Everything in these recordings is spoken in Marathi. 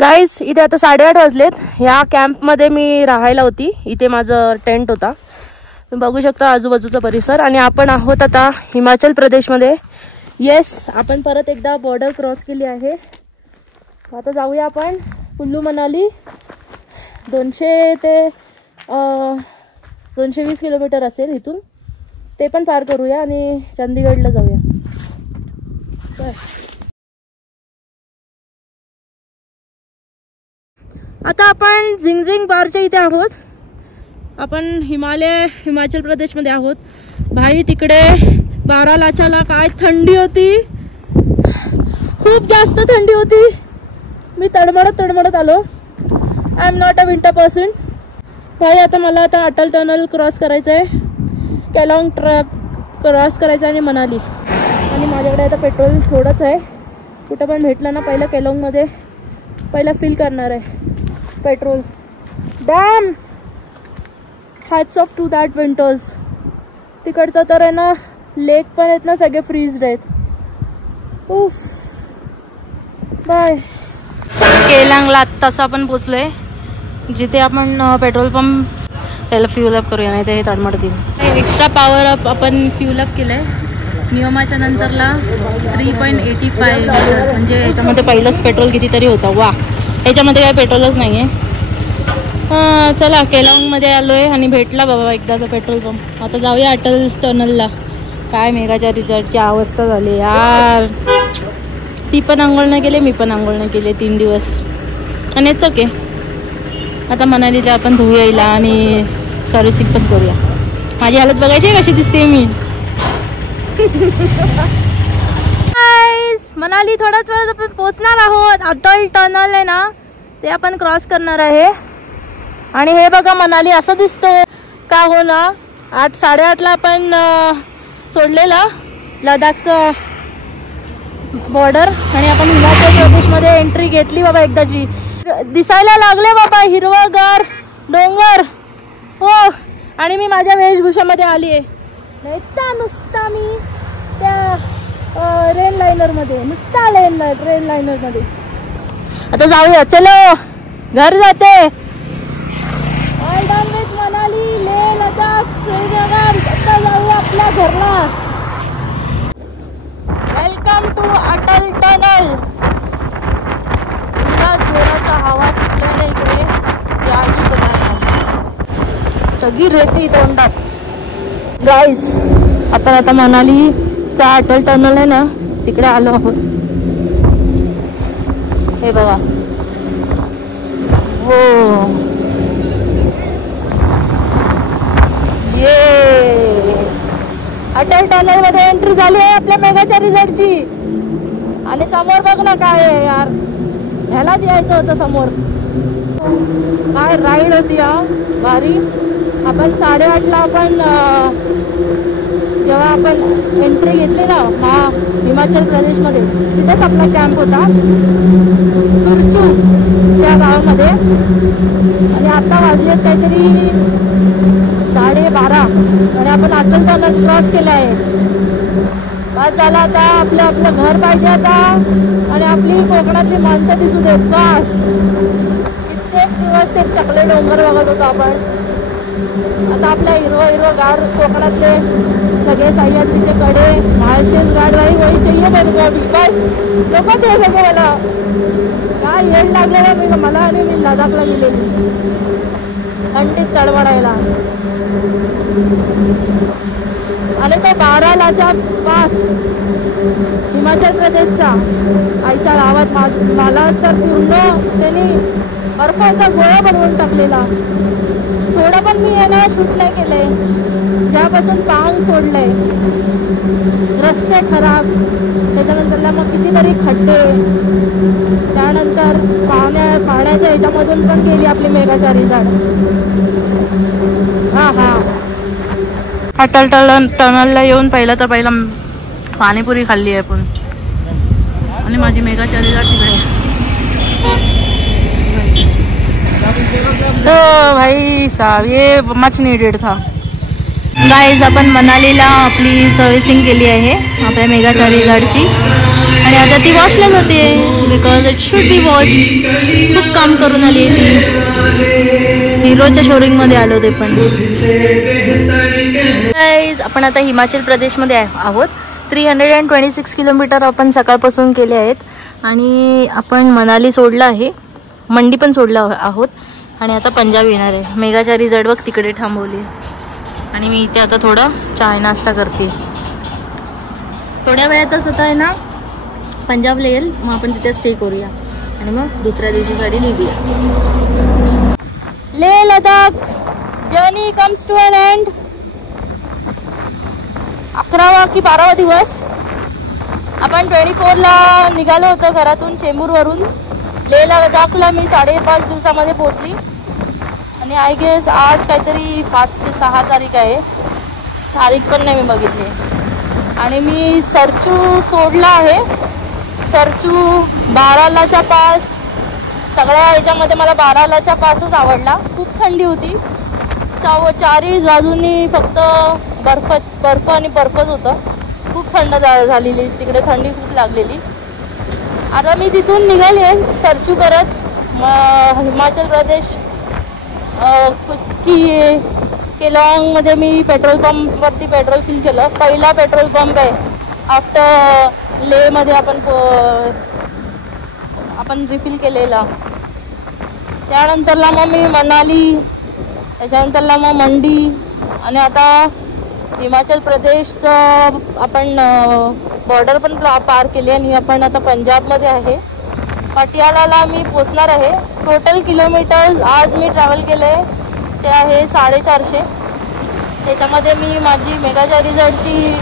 गाईज इथे आता 8:30 वाजलेत। ह्या कॅम्पमध्ये मी राहायला होती, इथे माझं टेंट होता। तुम्ही बघू शकता आजूबाजूचा परिसर। आणि आपण आहोत आता हिमाचल प्रदेशमध्ये। येस, आपण परत एकदा बॉर्डर क्रॉस केली आहे। आता जाऊया आपण कुल्लू मनाली। 200 ते 220 किलोमीटर असेल इथून, ते पण पार करूया आणि चंदीगडला जाऊया। आता आपण झिंगझिंग बारच्या इथे आहोत। आपण हिमाचल प्रदेशमध्ये आहोत। भाई तिकडे 12 लाखाला काय थंडी होती, खूप जास्त थंडी होती। मी तडमडत आलो। I am not a winter person. भाई आता मला अटल टनल क्रॉस करायचं आहे, केलॉन्ग क्रॉस करायचं आणि मनाली। आणि माझ्याकडे आता पेट्रोल थोडंच आहे, कुठं पण भेटलं ना पहिलं केलॉन्गमध्ये पहिला फिल करणार आहे petrol. Damn, hats off to that winters. तिकडचं तर आहे ना, लेक पण आहेत ना, सगळे फ्रीज्ड आहेत। उफ, बाय। केलांगला आत्ताच आपण पोचलोय, जिथे आपण पेट्रोल पंप त्याला फ्यूल अप करूया, नाही ते तडमडतील। एक्स्ट्रा पॉवर अप आपण फ्यूल अप केलंय। नियमाच्या नंतरला 3.85 लिटर्स, म्हणजे याच्यामध्ये पहिलंच पेट्रोल कितीतरी होता। वा, याच्यामध्ये काय पेट्रोलच नाही आहे। हां, चला केलॉन्गमध्ये आलो आहे आणि भेटला बाबा एकदाचा पेट्रोल पंप। आता जाऊया अटल टनलला। काय मेघाच्या रिझल्टची अवस्था झाली यार। ती पण आंघोळ नाही केली, मी पण आंघोळ नाही केली 3 दिवस। आणि इट्स ओके, आता मनालीला आपण धुयायला आणि सर्व्हिसिंग पण करूया। माझी हालत बघायची कशी दिसते मी। मनाली थोड्याच वेळात आपण पोहोचणार आहोत। अटल टनल आहे ना, ते आपण क्रॉस करणार आहे। आणि हे बघा मनाली असं दिसतंय का हो ना। 8-8:30ला आपण सोडलेला लडाखचं बॉर्डर आणि आपण हिमाचल प्रदेशमध्ये एंट्री घेतली बाबा एकदाची। दिसायला लागले बाबा हिरवगार डोंगर। हो, आणि मी माझ्या वेशभूषामध्ये आली आहे, नाही तर नुसता मी त्या ट्रेन लाइनरमध्ये, नुसता ट्रेन लाइनरमध्ये। आता जाऊया, चलो घर जाते। All done with Manali, Leh Ladakh, Srinagar. आता जाऊया आपल्या घरला। Welcome to Atal tunnel. एवढा जोराचा हवा सुटलेला इकडे, त्याही बघा सगळी रेती तोंडात। गाईस, आपण आता मनालीचा अटल टनल आहे ना, तिकडे आलो आहोत। हे बघा, हो ये अटल टनल मध्ये एंट्री झाली आहे आपल्या मेघाच्या रिझॉर्टची। आणि समोर बघ ना काय आहे यार, ह्यालाच यायचं होतं समोर। काय राईड होती हा, भारी। आपण 8:30ला आपण जेव्हा आपण एंट्री घेतली ना हिमाचल प्रदेशमध्ये, तिथेच आपला कॅम्प होता सुरचू त्या गावामध्ये। आणि आता वाजलेत काहीतरी 12:30 आणि आपण अटल टनल क्रॉस केलं आहे। बस झाला, आता आपलं घर पाहिजे आता, आणि आपली कोकणातली माणसं दिसू देत बस। कित्येक दिवस ते टकले डोंगर बघत होतो आपण। आता आपल्या हिरवगार कोकणातले सगळे सह्याद्रीचे कडे, माळशेज गाडवाई वही चाहिए मेरे को अभी, बस लोक ते सगळं। मला काय येड लागलेला मला, आणि मी लडाखला गेलेली थंडीत तडमडायला। आणि तो 12 लाखा पास हिमाचल प्रदेशचा आईच्या गावात मला तर पूर्ण त्यांनी बर्फाचा गोळा बनवून टाकलेला। थोडं पण मी याला शूट नाही केलंय, ज्यापासून पांग सोडलंय। रस्ते खराब, त्याच्यानंतरला मग कितीतरी खड्डे, त्यानंतर पाण्याच्या ह्याच्यामधून पण गेली आपली मेघाच्या रिझॉर्ट। हा अटल टनलला येऊन पहिला पाणीपुरी खाल्ली आहे आपण। आणि माझी मेघाच्या रिझॉर्ट तिकडे। तो भाई साहब, ये मच नीडेड था। गाइस, आपण मनालीला आपली सर्व्हिसिंग केली आहे आपल्या मेघाच्या रिझॉर्टची। आणि आता ती वॉशला जाते because it should be washed. खूप काम करून आली आहे ती. हिरोच्या शोरूममध्ये आलो ते पण. गाईज आपण आता हिमाचल प्रदेशमध्ये आहोत. 326 किलोमीटर आपण सकाळपासून केले आहेत आणि आपण मनाली सोडलं आहे, मंडी पण सोडलं आहोत आणि आता पंजाब येणार आहे. मेघाच्या रिझल्ट बघ तिकडे थांबवली आणि मी इथे आता थोडा चाय नाश्ता करते. थोड्या वेळातच आता आहे ना पंजाबला येईल, मग आपण तिथे स्टे करूया आणि मग दुसऱ्या दिवशीसाठी निघूया. Leh Ladakh journey comes to an end. 11वा की 12वा दिवस. आपण 24ला निघालो होतो घरातून चेंबूरवरून. लेह लडाखला मी 5.5 दिवसामध्ये पोचली आणि आय गेस आज काहीतरी 5 ते 6 तारीख आहे, तारीख पण नाही मी बघितली. आणि मी सरचू सोडला आहे. सरचू बारालाचा पास, सगळ्या ह्याच्यामध्ये मला बारालाचा पासच आवडला. खूप थंडी होती, चारही बाजूंनी फक्त बर्फ आणि बर्फच होतं. खूप थंड झालेली तिकडे, थंडी खूप लागलेली. आता मी तिथून निघाली आहे सरचू करत हिमाचल प्रदेश केलाँगमध्ये. मी पेट्रोल पंपवरती पेट्रोल फिल केलं. पहिला पेट्रोल पंप आहे आफ्टर लेमध्ये आपण रिफिल केलेला. त्यानंतरला मग मी मनाली, त्याच्यानंतरला मग मंडी आणि आता हिमाचल प्रदेशचं आपण बॉर्डर पण पार केली आणि आपण आता पंजाबमध्ये आहे. पटियालाला मी पोचणार आहे. टोटल किलोमीटर्स आज मी ट्रॅव्हल केले आहे ते आहे 450. त्याच्यामध्ये मी माझी मेघाच्या रिझल्टची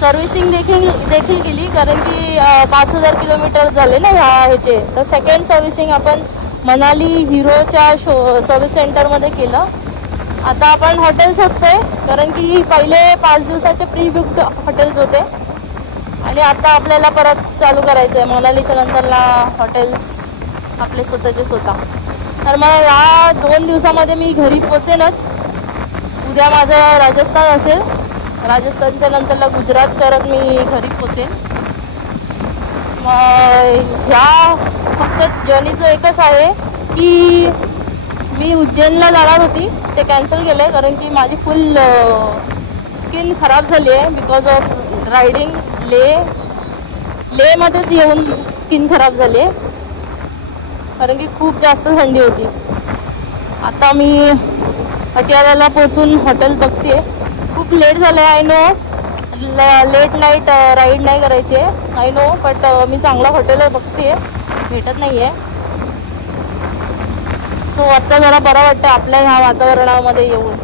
सर्व्हिसिंग देखील केली, कारण की 5000 किलोमीटर झाले ना ह्याचे. तर सेकंड सर्व्हिसिंग आपण मनाली हिरोच्या सर्व्हिस सेंटरमध्ये केलं. आता आपण हॉटेल्स होते, कारण की पहिले 5 दिवसाचे प्री बुक्ड हॉटेल्स होते आणि आता आपल्याला परत चालू करायचं आहे. मनालीच्या नंतरला हॉटेल्स आपले स्वतःचे स्वतः. तर मग या 2 दिवसामध्ये मी घरी पोचेनच. उद्या माझं राजस्थान असेल, राजस्थानच्या नंतरला गुजरात करत मी घरी पोचेन. ह्या फक्त जर्नीचं एकच आहे की मी उज्जैनला जाणार होती, ते कॅन्सल केलं आहे कारण की माझी फुल स्किन खराब झाली आहे बिकॉज ऑफ रायडिंग. लेमध्येच येऊन स्किन खराब झाली आहे कारण की खूप जास्त थंडी होती. आता मी पटियालाला पोचून हॉटेल बघते. खूप लेट झालं आहे, I know. Late night ride नाही करायची आहे, आय नो, बट मी चांगला हॉटेल बघते, भेटत नाही आहे. सो आत्ता जरा बरं वाटतं आपल्या ह्या वातावरणामध्ये येऊन,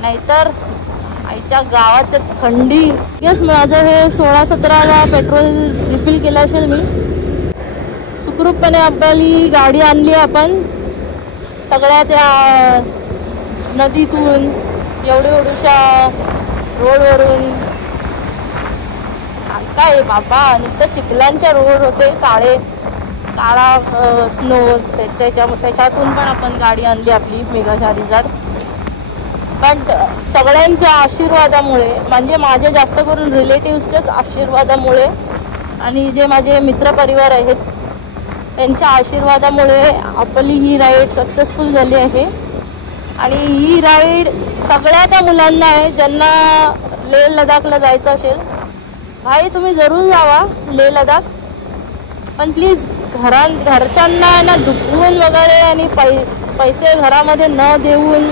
नाहीतर आईच्या गावात थंडी. येस, माझं हे 16-17वा पेट्रोल रिफिल केलं असेल मी. सुखरूपपणे आपली गाडी आणली आपण सगळ्या त्या नदीतून, एवढ्याशा रोडवरून. काय बाबा, नुसतं चिखलांच्या रोड होते, काळा स्नो. त्याच्यातून पण आपण गाडी आणली आपली मेघाच्या रिझल्ट. पण सगळ्यांच्या आशीर्वादामुळे, म्हणजे माझे जास्त करून रिलेटिव्सच्याच आशीर्वादामुळे आणि जे माझे मित्रपरिवार आहेत त्यांच्या आशीर्वादामुळे आपली ही राईड सक्सेसफुल झाली आहे. आणि ही राईड सगळ्या त्या मुलांना आहे ज्यांना लेह लडाखला जायचं असेल. भाई तुम्ही जरूर जावा लेह लडाख, पण प्लीज घरच्यांना ना दुखवून वगैरे आणि पैसे घरामध्ये न देऊन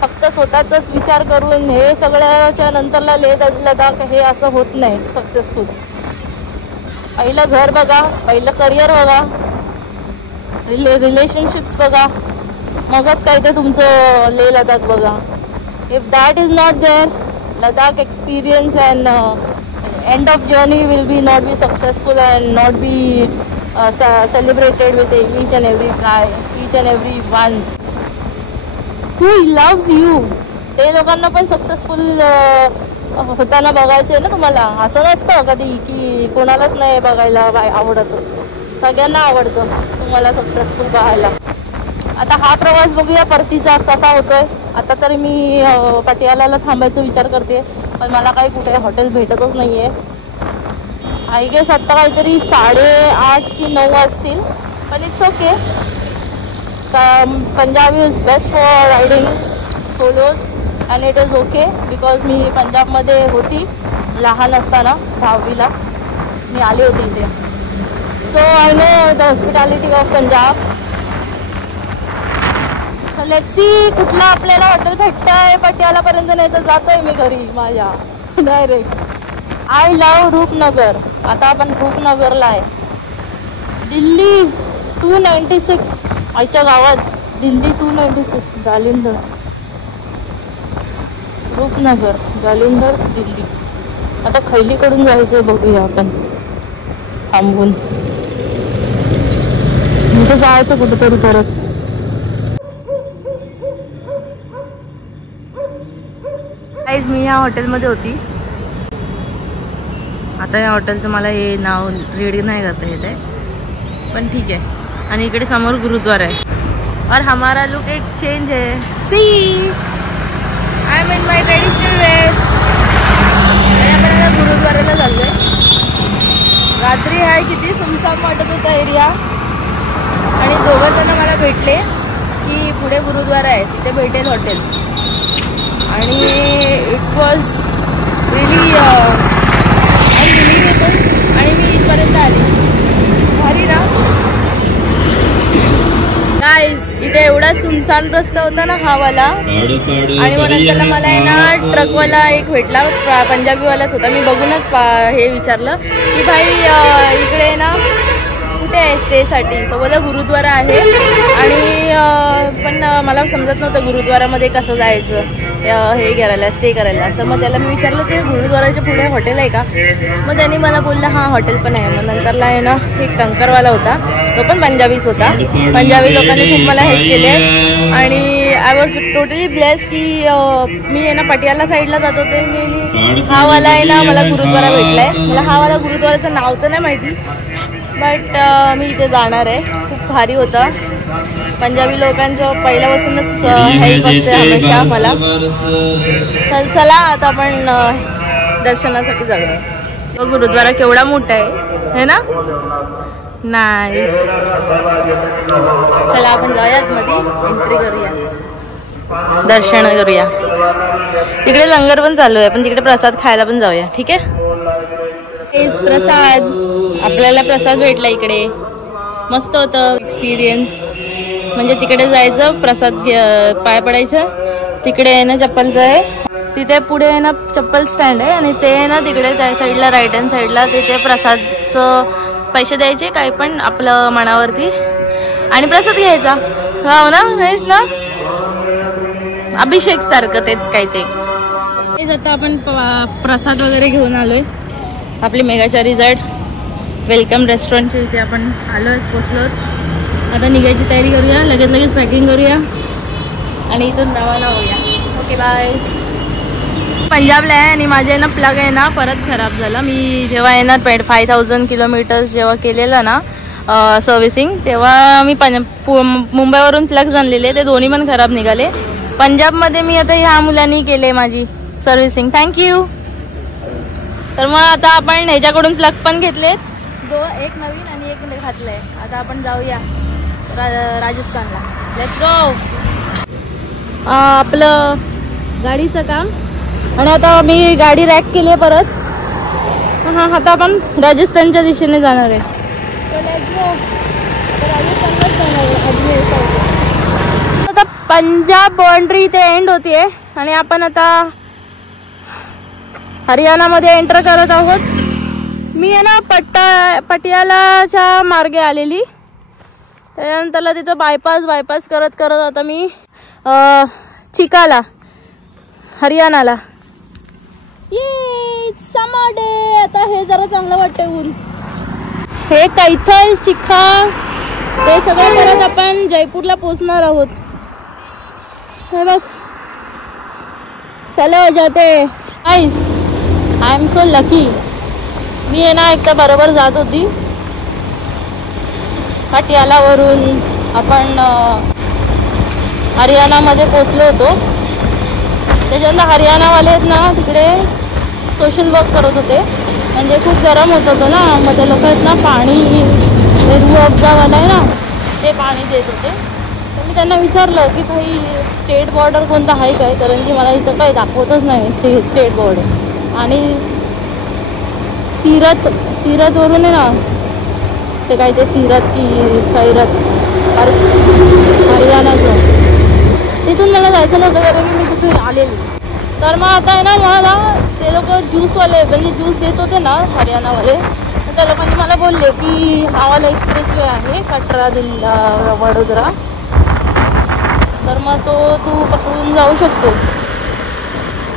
फक्त स्वतःचाच विचार करून हे सगळ्याच्या नंतरला लेह लडाख हे असं होत नाही सक्सेसफुल. पहिलं घर बघा, पहिलं करिअर बघा, रिलेशनशिप्स बघा, मगच काय ते तुमचं लेह लडाख बघा. If that is not there, Ladakh experience and end of journey will be not be successful and not be celebrated with each and every guy, each and every one who loves you. ते लोकांना पण सक्सेसफुल होताना बघायचं आहे ना तुम्हाला. असं नसतं कधी की कोणालाच नाही बघायला आवडत, सगळ्यांना आवडतं तुम्हाला सक्सेसफुल बघायला. आता हा प्रवास बघूया परतीचा कसा होतोय. आता तरी मी पटियालाला थांबायचा विचार करते, पण मला काही कुठे हॉटेल भेटतच नाही आहे. आय गेस आत्ता काहीतरी 8:30 की 9 वाजतील, पण it's okay. Punjab is best for riding solos and it is okay because मी पंजाबमध्ये होती लहान असताना 10वीला मी आले होते इथे. So I know the hospitality of Punjab. So let's see कुठलं आपल्याला हॉटेल भेटतं आहे पटियालापर्यंत, नाही तर जातोय मी घरी माझ्या डायरेक्ट. I love Rupnagar. आता आपण रूपनगरला आहे. दिल्ली 296 आईच्या गावात. दिल्ली 296 जालिंधर रूपनगर जालिंधर दिल्ली. आता खैलीकडून जायचं बघूया आपण थांबून. इथं जायचं कुठेतरी परत. गाईज मी या हॉटेलमध्ये होती. आता या हॉटेलचं मला हे नाव रीड नाही करता येत आहे, पण ठीक आहे. आणि इकडे समोर गुरुद्वारा आहे. और हमारा लुक एक चेंज है. See I am in my traditional wear. आपण गुरुद्वाराला चाललोय. रात्री आहे किती सुमसाम वाटत होता एरिया. आणि दोघं जण मला भेटले की पुढे गुरुद्वारा आहे तिथे भेटेल हॉटेल. आणि इट वॉज रिली अनबिलिव्हेबल. आणि मी इथपर्यंत आली. भारी ना गाईज. इथे एवढा सुनसान रस्ता होता ना हा वाला. आणि मग नंतर मला आहे ना ट्रकवाला एक भेटला, पंजाबीवालाच होता. मी बघूनच हे विचारलं की भाई इकडे ना कुठे आहे स्टेसाठी. तो बोला गुरुद्वारा आहे. आणि पण मला समजत नव्हतं गुरुद्वारामध्ये कसं जायचं हे करायला स्टे करायला. तर मग त्याला मी विचारलं की गुरुद्वाराच्या पुढे हॉटेल आहे का. मग त्यांनी मला बोललं हां हॉटेल पण आहे. मग नंतरला आहे ना एक टँकरवाला होता, तो पण पंजाबीच होता. पंजाबी लोकांनी खूप मला हेल्प केले. आणि आय वॉज टोटली ब्लेस की मी आहे ना पटियाला साईडला जात होते. मी हा वाला आहे ना मला गुरुद्वारा भेटला आहे. मला हा वाला गुरुद्वाराचं नाव तर नाही माहिती, बट मी इथे जाणार आहे. खूप भारी होता. पंजाबी लोकांचं पहिल्यापासूनच हेल्प असते हमेशा मला. चला आता आपण दर्शनासाठी जाऊया. तो गुरुद्वारा केवढा मोठा आहे ना. नाही चला आपण जाऊयात मध्ये एंट्री करूया, दर्शन करूया. तिकडे लंगर पण चालू आहे, पण तिकडे प्रसाद खायला पण जाऊया. ठीक आहे. प्रसाद आपल्याला प्रसाद भेटला इकडे. मस्त होतं एक्सपिरियन्स. म्हणजे तिकडे जायचं प्रसाद पाय पडायचं. तिकडे आहे ना चप्पलचं आहे. तिथे पुढे आहे ना चप्पल स्टँड आहे. आणि ते ना तिकडे त्या साईडला राईट हँड साईडला तिथे प्रसादचं पैसे द्यायचे काही पण आपलं मनावरती आणि प्रसाद घ्यायचा. हो ना नाहीच ना अभिषेक सारखं तेच काय ते. आता आपण प्रसाद वगैरे घेऊन आलोय. आपली मेगाचारी जड वेलकम रेस्टॉरंटच्या इथे आपण आलोय, पोचलो. आता निघायची तयारी करूया. लगेच पॅकिंग करूया आणि इथून रवाना होऊया. Okay bye. पंजाबला आहे आणि माझे ना प्लग आहे ना परत खराब झाला. मी जेव्हा आहे ना 5000 किलोमीटर्स जेव्हा केलेलं ना सर्व्हिसिंग, तेव्हा मी मुंबईवरून प्लग्स आणलेले, ते दोन्ही पण खराब निघाले. पंजाबमध्ये मी आता ह्या मुलांनी केले माझी सर्व्हिसिंग. थँक्यू. तर मग आता आपण ह्याच्याकडून प्लग पण घेतलेत, एक नवीन आणि एक घातलं आहे. आता आपण जाऊया राजस्थानला. Let's go. आपलं गाडीचं काम. आणि आता मी गाडी रॅक केली आहे परत. हां आता आपण राजस्थानच्या दिशेने जाणार आहे. आता पंजाब बाउंड्री इथे एंड होतीये आणि आपण आता हरियाणामध्ये एंटर करत आहोत. मी आहे ना पटियालाच्या मार्गे आलेली. त्यानंतरला तिथं बायपास करत आता मी चिकाला हरियाणाला. ये समर डे. आता हे जरा चांगलं वाटतंय ऊन. हे कैथल चिखा ते सगळं करत आपण जयपूरला पोचणार आहोत. हे बघ चलो जाते. Guys I am so lucky. मी आहे ना एकदा बरोबर जात होती पटियालावरून. आपण हरियाणामध्ये पोचलो होतो. त्याच्यानंतर हरियाणावाले आहेत ना तिकडे सोशल वर्क करत होते. म्हणजे खूप गरम होत होतं ना, मग ते लोक आहेत ना पाणी रूह अफजावाला आहे ना ते पाणी देत होते. तर मी त्यांना विचारलं की भाई स्टेट बॉर्डर कोणता आहे काय, कारण की मला इथं काही दाखवतच नाही स्टेट बॉर्डर. आणि सिरतवरून आहे ना ते काय ते सिरत की सैरत हरियाणाचं, तिथून मला जायचं नव्हतं कारण की मी तिथून आलेली. तर मग आता आहे ना मला ते लोक ज्यूसवाले म्हणजे ज्यूस देत होते ना हरियाणावाले, तर त्या लोकांनी मला बोलले की हा वाला एक्सप्रेसवे आहे कटरा वडोदरा, तर मग तो तू पकडून जाऊ शकतो.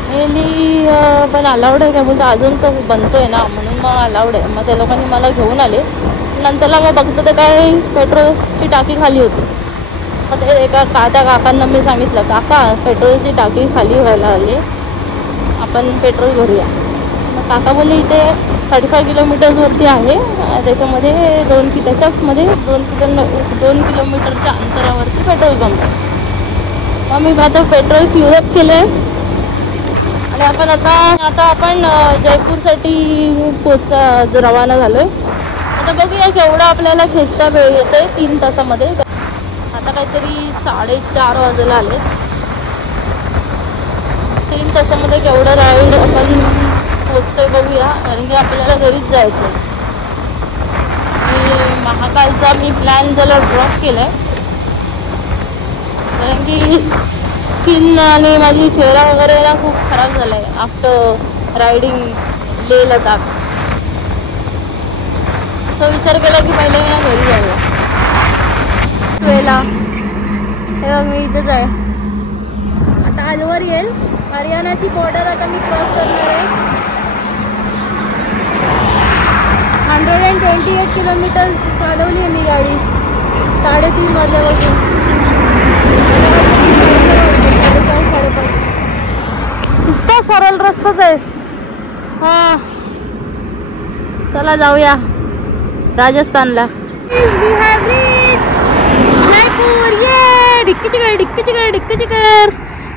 मेनली पण अलाउड आहे का बोलतो, अजून तो बनतोय ना म्हणून मग अलाउड आहे. मग त्या लोकांनी मला घेऊन आले. नंतरला मग बघतो ते काय पेट्रोलची टाकी खाली होती. मग ते त्या काकांना मी सांगितलं काका पेट्रोलची टाकी खाली व्हायला आली, आपण पेट्रोल भरूया. मग काका बोलले इथे 35 किलोमीटर्सवरती आहे, त्याच्यामध्ये त्याच्याचमध्ये 2 किलोमीटरच्या अंतरावरती पेट्रोल पंप आहे. मग मी आता पेट्रोल फ्यूअप केलं आहे आणि आपण आता आपण जयपूरसाठी रवाना झालो आहे. आता बघूया केवढा आपल्याला खेचता वेळ येत आहे 3 तासामध्ये. आता काहीतरी 4:30 वाजायला आले. 3 तासामध्ये केवढं राईड आपण पोचतोय बघूया, कारण की आपल्याला घरीच जायचं आहे. आणि महाकालचा मी प्लॅन जरा ड्रॉप केला आहे कारण की स्किन आणि माझी चेहरा वगैरे ना खूप खराब झाला आहे आफ्टर रायडिंग लेह लडाख. तो विचार केला की पहिले ना घरी जाऊया. वेला हे बघ मी इथेच आहे. आता अलवर येईल, हरियाणाची बॉर्डर आता मी क्रॉस करणार आहे. 128 किलोमीटर चालवली आहे मी गाडी 3:30 वाजल्यापासून. नुसता सरळ रस्ताच आहे. हा चला जाऊया राजस्थानला. डिक्की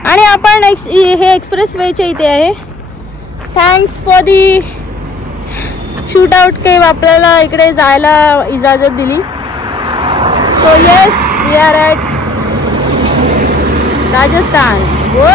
आणि आपण हे एक्सप्रेस वेच्या इथे आहे. Thanks for the shout out के आपल्याला इकडे जायला इजाजत दिली. So yes we are at Rajasthan. वो